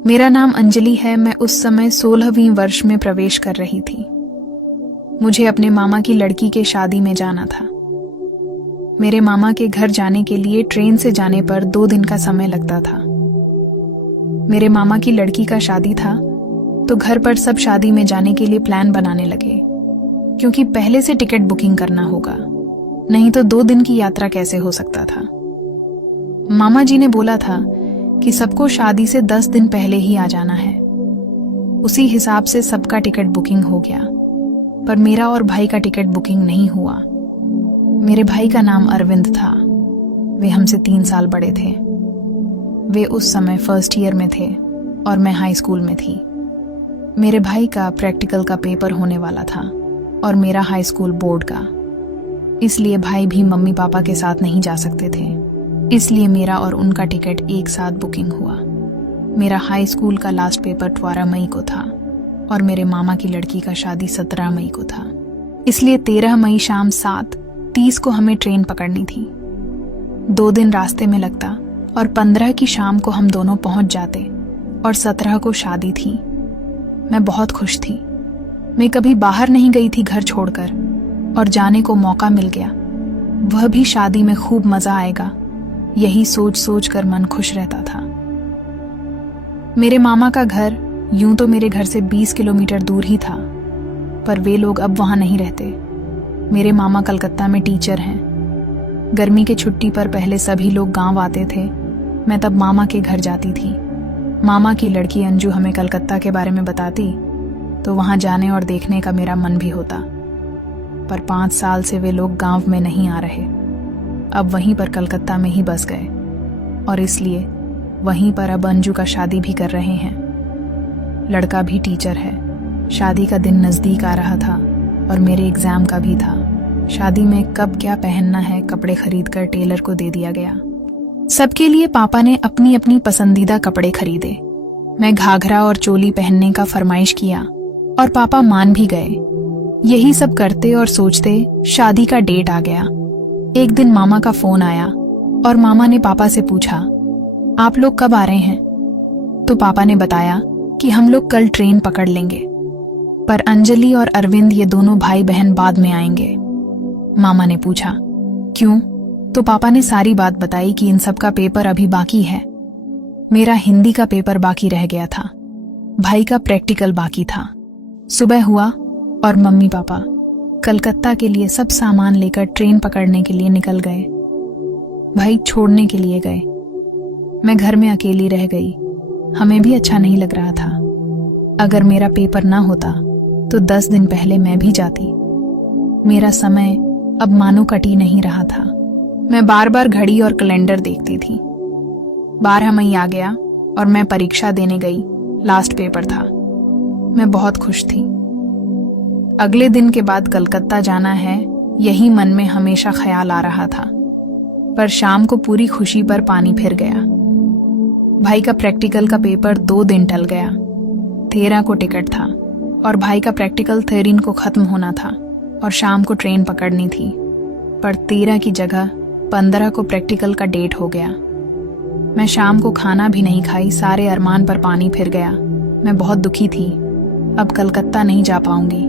मेरा नाम अंजलि है। मैं उस समय 16वीं वर्ष में प्रवेश कर रही थी। मुझे अपने मामा की लड़की के शादी में जाना था। मेरे मामा के घर जाने के लिए ट्रेन से जाने पर 2 दिन का समय लगता था। मेरे मामा की लड़की का शादी था, तो घर पर सब शादी में जाने के लिए प्लान बनाने लगे, क्योंकि पहले से टिकट बुकिंग करना होगा, नहीं तो 2 दिन की यात्रा कैसे हो सकता था। मामा जी ने बोला था कि सबको शादी से 10 दिन पहले ही आ जाना है। उसी हिसाब से सबका टिकट बुकिंग हो गया, पर मेरा और भाई का टिकट बुकिंग नहीं हुआ। मेरे भाई का नाम अरविंद था। वे हमसे 3 साल बड़े थे। वे उस समय फर्स्ट ईयर में थे और मैं हाई स्कूल में थी। मेरे भाई का प्रैक्टिकल का पेपर होने वाला था और मेरा हाई स्कूल बोर्ड का, इसलिए भाई भी मम्मी पापा के साथ नहीं जा सकते थे। इसलिए मेरा और उनका टिकट एक साथ बुकिंग हुआ। मेरा हाई स्कूल का लास्ट पेपर 12 मई को था और मेरे मामा की लड़की का शादी 17 मई को था। इसलिए 13 मई शाम 7:30 को हमें ट्रेन पकड़नी थी। 2 दिन रास्ते में लगता और 15 की शाम को हम दोनों पहुंच जाते और 17 को शादी थी। मैं बहुत खुश थी। मैं कभी बाहर नहीं गई थी घर छोड़कर, और जाने को मौका मिल गया। वह भी शादी में खूब मजा आएगा, यही सोच सोच कर मन खुश रहता था। मेरे मामा का घर यूं तो मेरे घर से 20 किलोमीटर दूर ही था, पर वे लोग अब वहां नहीं रहते। मेरे मामा कलकत्ता में टीचर हैं। गर्मी के छुट्टी पर पहले सभी लोग गांव आते थे। मैं तब मामा के घर जाती थी। मामा की लड़की अंजू हमें कलकत्ता के बारे में बताती, तो वहां जाने और देखने का मेरा मन भी होता। पर 5 साल से वे लोग गांव में नहीं आ रहे, अब वहीं पर कलकत्ता में ही बस गए, और इसलिए वहीं पर अब अंजू का शादी भी कर रहे हैं। लड़का भी टीचर है। शादी का दिन नजदीक आ रहा था और मेरे एग्जाम का भी था। शादी में कब क्या पहनना है कपड़े खरीदकर टेलर को दे दिया गया। सबके लिए पापा ने अपनी अपनी पसंदीदा कपड़े खरीदे। मैं घाघरा और चोली पहनने का फरमाइश किया और पापा मान भी गए। यही सब करते और सोचते शादी का डेट आ गया। एक दिन मामा का फोन आया और मामा ने पापा से पूछा, आप लोग कब आ रहे हैं? तो पापा ने बताया कि हम लोग कल ट्रेन पकड़ लेंगे, पर अंजलि और अरविंद ये दोनों भाई बहन बाद में आएंगे। मामा ने पूछा, क्यों? तो पापा ने सारी बात बताई कि इन सब का पेपर अभी बाकी है। मेरा हिंदी का पेपर बाकी रह गया था, भाई का प्रैक्टिकल बाकी था। सुबह हुआ और मम्मी पापा कलकत्ता के लिए सब सामान लेकर ट्रेन पकड़ने के लिए निकल गए। भाई छोड़ने के लिए गए। मैं घर में अकेली रह गई। हमें भी अच्छा नहीं लग रहा था। अगर मेरा पेपर ना होता तो 10 दिन पहले मैं भी जाती। मेरा समय अब मानो कट ही नहीं रहा था। मैं बार बार घड़ी और कैलेंडर देखती थी। 12 मई आ गया और मैं परीक्षा देने गई। लास्ट पेपर था। मैं बहुत खुश थी। अगले दिन के बाद कलकत्ता जाना है, यही मन में हमेशा ख्याल आ रहा था। पर शाम को पूरी खुशी पर पानी फिर गया। भाई का प्रैक्टिकल का पेपर 2 दिन टल गया। 13 को टिकट था और भाई का प्रैक्टिकल 13 को खत्म होना था और शाम को ट्रेन पकड़नी थी। पर 13 की जगह 15 को प्रैक्टिकल का डेट हो गया। मैं शाम को खाना भी नहीं खाई। सारे अरमान पर पानी फिर गया। मैं बहुत दुखी थी। अब कलकत्ता नहीं जा पाऊंगी।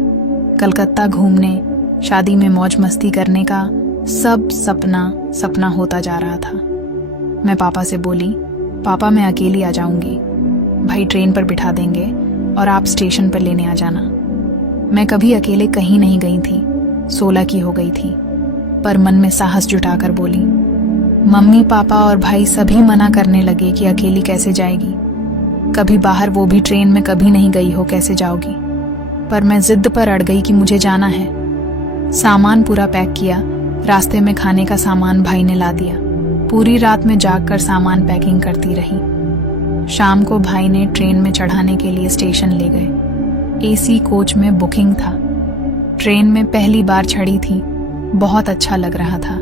कलकत्ता घूमने, शादी में मौज मस्ती करने का सब सपना होता जा रहा था। मैं पापा से बोली, पापा मैं अकेली आ जाऊंगी, भाई ट्रेन पर बिठा देंगे और आप स्टेशन पर लेने आ जाना। मैं कभी अकेले कहीं नहीं गई थी। 16 की हो गई थी, पर मन में साहस जुटाकर बोली। मम्मी पापा और भाई सभी मना करने लगे कि अकेली कैसे जाएगी, कभी बाहर, वो भी ट्रेन में कभी नहीं गई हो, कैसे जाओगी। पर मैं जिद पर अड़ गई कि मुझे जाना है। सामान पूरा पैक किया। रास्ते में खाने का सामान भाई ने ला दिया। पूरी रात में जागकर सामान पैकिंग करती रही। शाम को भाई ने ट्रेन में चढ़ाने के लिए स्टेशन ले गए। एसी कोच में बुकिंग था। ट्रेन में पहली बार चढ़ी थी। बहुत अच्छा लग रहा था।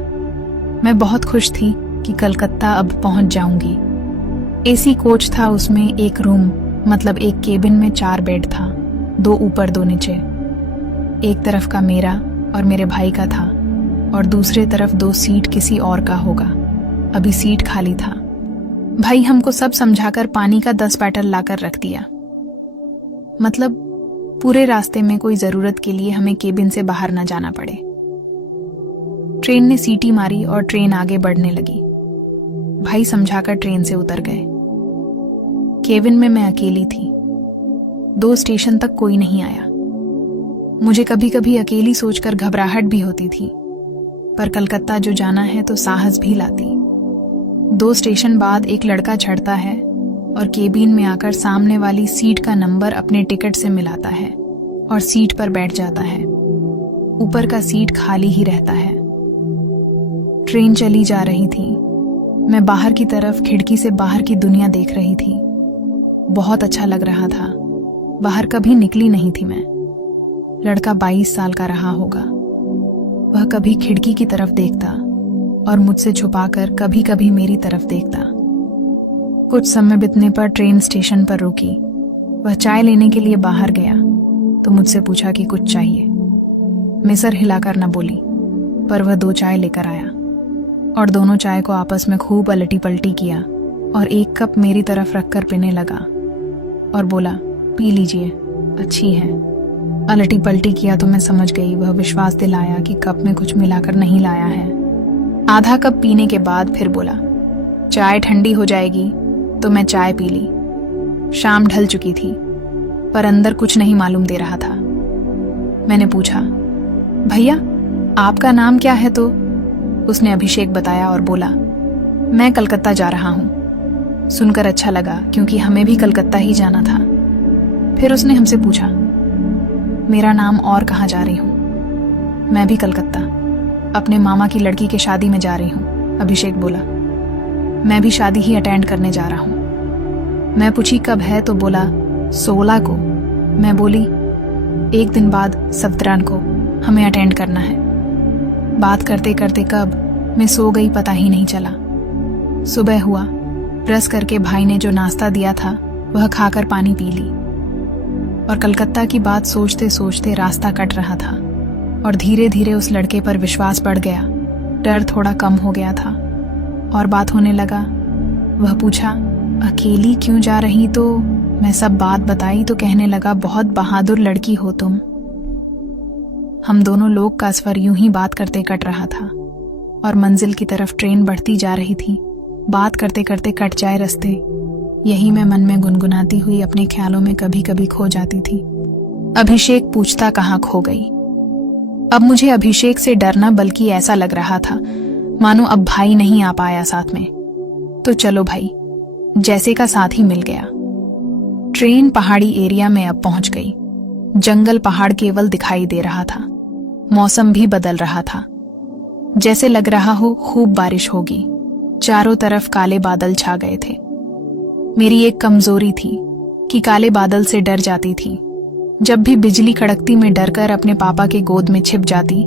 मैं बहुत खुश थी कि कलकत्ता अब पहुंच जाऊंगी। एसी कोच था, उसमें एक रूम मतलब एक केबिन में 4 बेड था, 2 ऊपर 2 नीचे। एक तरफ का मेरा और मेरे भाई का था और दूसरे तरफ 2 सीट किसी और का होगा। अभी सीट खाली था। भाई हमको सब समझाकर पानी का 10 बैटल लाकर रख दिया। मतलब पूरे रास्ते में कोई जरूरत के लिए हमें केबिन से बाहर न जाना पड़े। ट्रेन ने सीटी मारी और ट्रेन आगे बढ़ने लगी। भाई समझाकर ट्रेन से उतर गए। केबिन में मैं अकेली थी। 2 स्टेशन तक कोई नहीं आया। मुझे कभी कभी अकेली सोचकर घबराहट भी होती थी, पर कलकत्ता जो जाना है तो साहस भी लाती। 2 स्टेशन बाद एक लड़का चढ़ता है और केबिन में आकर सामने वाली सीट का नंबर अपने टिकट से मिलाता है और सीट पर बैठ जाता है। ऊपर का सीट खाली ही रहता है। ट्रेन चली जा रही थी। मैं बाहर की तरफ खिड़की से बाहर की दुनिया देख रही थी। बहुत अच्छा लग रहा था। बाहर कभी निकली नहीं थी मैं। लड़का 22 साल का रहा होगा। वह कभी खिड़की की तरफ देखता और मुझसे छुपाकर कभी कभी मेरी तरफ देखता। कुछ समय बीतने पर ट्रेन स्टेशन पर रुकी। वह चाय लेने के लिए बाहर गया तो मुझसे पूछा कि कुछ चाहिए। मैं सर हिलाकर न बोली, पर वह 2 चाय लेकर आया और दोनों चाय को आपस में खूब अलटी पलटी किया और एक कप मेरी तरफ रखकर पीने लगा और बोला, पी लीजिए, अच्छी है। अलटी पलटी किया तो मैं समझ गई वह विश्वास दिलाया कि कप में कुछ मिलाकर नहीं लाया है। आधा कप पीने के बाद फिर बोला, चाय ठंडी हो जाएगी, तो मैं चाय पी ली। शाम ढल चुकी थी, पर अंदर कुछ नहीं मालूम दे रहा था। मैंने पूछा, भैया आपका नाम क्या है? तो उसने अभिषेक बताया और बोला, मैं कलकत्ता जा रहा हूं। सुनकर अच्छा लगा क्योंकि हमें भी कलकत्ता ही जाना था। फिर उसने हमसे पूछा, मेरा नाम और कहाँ जा रही हूं? मैं भी कलकत्ता, अपने मामा की लड़की के शादी में जा रही हूं। अभिषेक बोला, मैं भी शादी ही अटेंड करने जा रहा हूं। मैं पूछी कब है? तो बोला 16 को। मैं बोली 1 दिन बाद 17 को हमें अटेंड करना है। बात करते करते कब मैं सो गई पता ही नहीं चला। सुबह हुआ, ब्रश करके भाई ने जो नाश्ता दिया था वह खाकर पानी पी ली और कलकत्ता की बात सोचते सोचते रास्ता कट रहा था और धीरे धीरे उस लड़के पर विश्वास बढ़ गया। डर थोड़ा कम हो गया था और बात होने लगा। वह पूछा, अकेली क्यों जा रही? तो मैं सब बात बताई तो कहने लगा, बहुत बहादुर लड़की हो तुम। हम दोनों लोग का सफर यूं ही बात करते कट रहा था और मंजिल की तरफ ट्रेन बढ़ती जा रही थी। बात करते करते कट जाए रास्ते, यही मैं मन में गुनगुनाती हुई अपने ख्यालों में कभी कभी खो जाती थी। अभिषेक पूछता, कहाँ खो गई? अब मुझे अभिषेक से डरना बल्कि ऐसा लग रहा था मानो अब भाई नहीं आ पाया साथ में। तो चलो भाई, जैसे का साथ ही मिल गया। ट्रेन पहाड़ी एरिया में अब पहुंच गई। जंगल पहाड़ केवल दिखाई दे रहा था। मौसम भी बदल रहा था, जैसे लग रहा हो खूब बारिश होगी। चारों तरफ काले बादल छा गए थे। मेरी एक कमजोरी थी कि काले बादल से डर जाती थी। जब भी बिजली कड़कती मैं डरकर अपने पापा के गोद में छिप जाती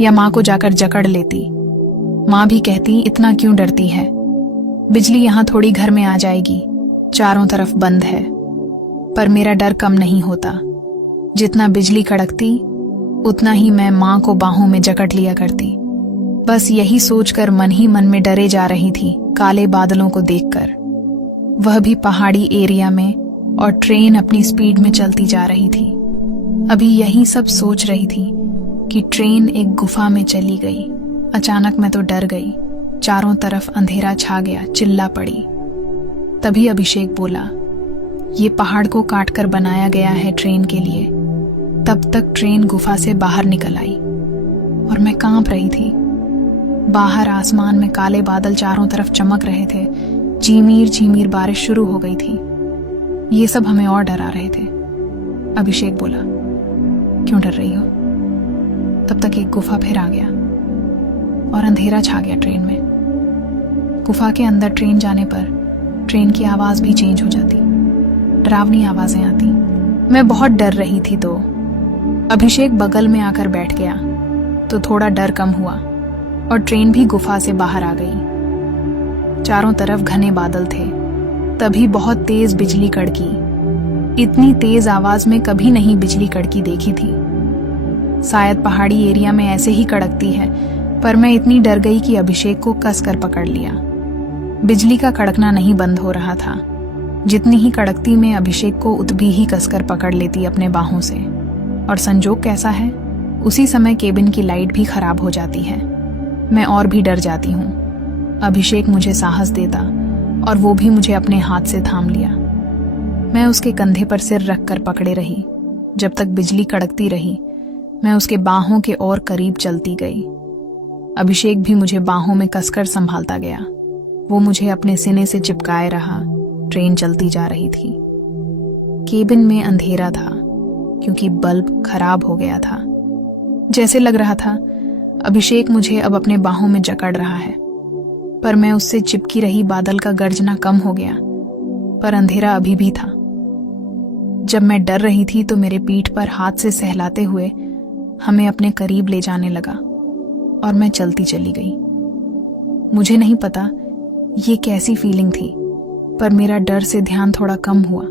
या माँ को जाकर जकड़ लेती। माँ भी कहती, इतना क्यों डरती है? बिजली यहाँ थोड़ी घर में आ जाएगी, चारों तरफ बंद है। पर मेरा डर कम नहीं होता। जितना बिजली कड़कती उतना ही मैं माँ को बाहों में जकड़ लिया करती। बस यही सोचकर मन ही मन में डरे जा रही थी काले बादलों को देखकर। वह भी पहाड़ी एरिया में, और ट्रेन अपनी स्पीड में चलती जा रही थी। अभी यही सब सोच रही थी कि ट्रेन एक गुफा में चली गई। अचानक मैं तो डर गई। चारों तरफ अंधेरा छा गया, चिल्ला पड़ी। तभी अभिषेक बोला, ये पहाड़ को काटकर बनाया गया है ट्रेन के लिए। तब तक ट्रेन गुफा से बाहर निकल आई और मैं कांप रही थी। बाहर आसमान में काले बादल चारों तरफ चमक रहे थे। झीमीर झीमीर बारिश शुरू हो गई थी। ये सब हमें और डरा रहे थे। अभिषेक बोला, क्यों डर रही हो? तब तक एक गुफा फिर आ गया और अंधेरा छा गया ट्रेन में। गुफा के अंदर ट्रेन जाने पर ट्रेन की आवाज भी चेंज हो जाती, डरावनी आवाजें आती। मैं बहुत डर रही थी। तो अभिषेक बगल में आकर बैठ गया तो थोड़ा डर कम हुआ और ट्रेन भी गुफा से बाहर आ गई। चारों तरफ घने बादल थे। तभी बहुत तेज बिजली कड़की। इतनी तेज आवाज में कभी नहीं बिजली कड़की देखी थी। शायद पहाड़ी एरिया में ऐसे ही कड़कती है, पर मैं इतनी डर गई कि अभिषेक को कसकर पकड़ लिया। बिजली का कड़कना नहीं बंद हो रहा था। जितनी ही कड़कती मैं अभिषेक को उतनी ही कसकर पकड़ लेती अपने बाहों से। और संजोग कैसा है, उसी समय केबिन की लाइट भी खराब हो जाती है। मैं और भी डर जाती हूँ। अभिषेक मुझे साहस देता और वो भी मुझे अपने हाथ से थाम लिया। मैं उसके कंधे पर सिर रखकर पकड़े रही। जब तक बिजली कड़कती रही, मैं उसके बाहों के और करीब चलती गई। अभिषेक भी मुझे बाहों में कसकर संभालता गया। वो मुझे अपने सीने से चिपकाए रहा। ट्रेन चलती जा रही थी। केबिन में अंधेरा था क्योंकि बल्ब खराब हो गया था। जैसे लग रहा था अभिषेक मुझे अब अपने बाहों में जकड़ रहा है। पर मैं उससे चिपकी रही। बादल का गर्जना कम हो गया, पर अंधेरा अभी भी था। जब मैं डर रही थी तो मेरे पीठ पर हाथ से सहलाते हुए हमें अपने करीब ले जाने लगा और मैं चलती चली गई। मुझे नहीं पता ये कैसी फीलिंग थी, पर मेरा डर से ध्यान थोड़ा कम हुआ।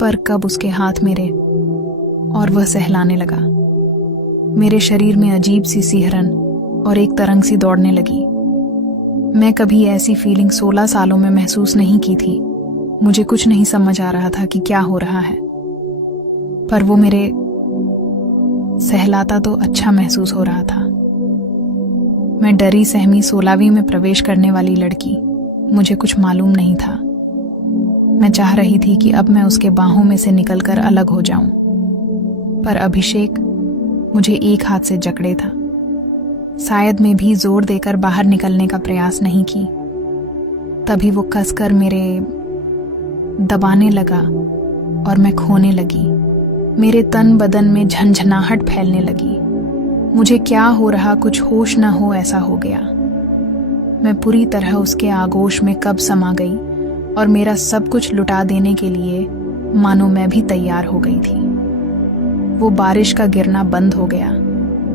पर कब उसके हाथ मेरे और वह सहलाने लगा। मेरे शरीर में अजीब सी सिहरन और एक तरंग सी दौड़ने लगी। मैं कभी ऐसी फीलिंग 16 सालों में महसूस नहीं की थी। मुझे कुछ नहीं समझ आ रहा था कि क्या हो रहा है, पर वो मेरे सहलाता तो अच्छा महसूस हो रहा था। मैं डरी सहमी 16वीं में प्रवेश करने वाली लड़की, मुझे कुछ मालूम नहीं था। मैं चाह रही थी कि अब मैं उसके बाहों में से निकलकर अलग हो जाऊं, पर अभिषेक मुझे एक हाथ से जकड़े था। शायद मैं भी जोर देकर बाहर निकलने का प्रयास नहीं की। तभी वो कसकर मेरे दबाने लगा और मैं खोने लगी। मेरे तन बदन में झंझनाहट फैलने लगी। मुझे क्या हो रहा, कुछ होश न हो ऐसा हो गया। मैं पूरी तरह उसके आगोश में कब समा गई और मेरा सब कुछ लुटा देने के लिए मानो मैं भी तैयार हो गई थी। वो बारिश का गिरना बंद हो गया,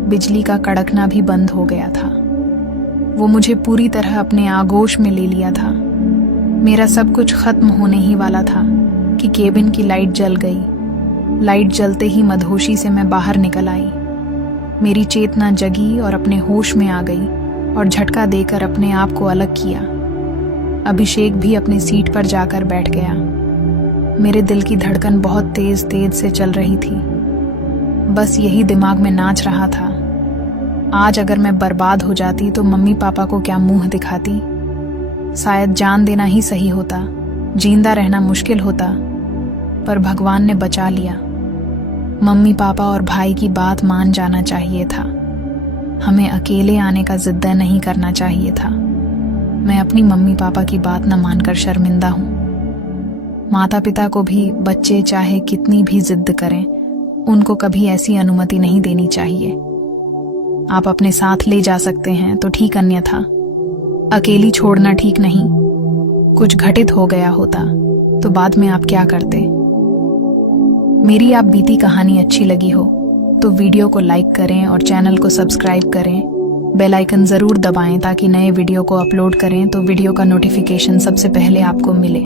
बिजली का कड़कना भी बंद हो गया था। वो मुझे पूरी तरह अपने आगोश में ले लिया था। मेरा सब कुछ खत्म होने ही वाला था कि केबिन की लाइट जल गई। लाइट जलते ही मदहोशी से मैं बाहर निकल आई। मेरी चेतना जगी और अपने होश में आ गई और झटका देकर अपने आप को अलग किया। अभिषेक भी अपनी सीट पर जाकर बैठ गया। मेरे दिल की धड़कन बहुत तेज तेज से चल रही थी। बस यही दिमाग में नाच रहा था, आज अगर मैं बर्बाद हो जाती तो मम्मी पापा को क्या मुंह दिखाती। शायद जान देना ही सही होता, जिंदा रहना मुश्किल होता, पर भगवान ने बचा लिया। मम्मी पापा और भाई की बात मान जाना चाहिए था। हमें अकेले आने का जिद नहीं करना चाहिए था। मैं अपनी मम्मी पापा की बात न मानकर शर्मिंदा हूँ। माता पिता को भी बच्चे चाहे कितनी भी जिद करें, उनको कभी ऐसी अनुमति नहीं देनी चाहिए। आप अपने साथ ले जा सकते हैं तो ठीक, अन्यथा अकेली छोड़ना ठीक नहीं। कुछ घटित हो गया होता तो बाद में आप क्या करते। मेरी आप बीती कहानी अच्छी लगी हो तो वीडियो को लाइक करें और चैनल को सब्सक्राइब करें। बेल आइकन जरूर दबाएं ताकि नए वीडियो को अपलोड करें तो वीडियो का नोटिफिकेशन सबसे पहले आपको मिले।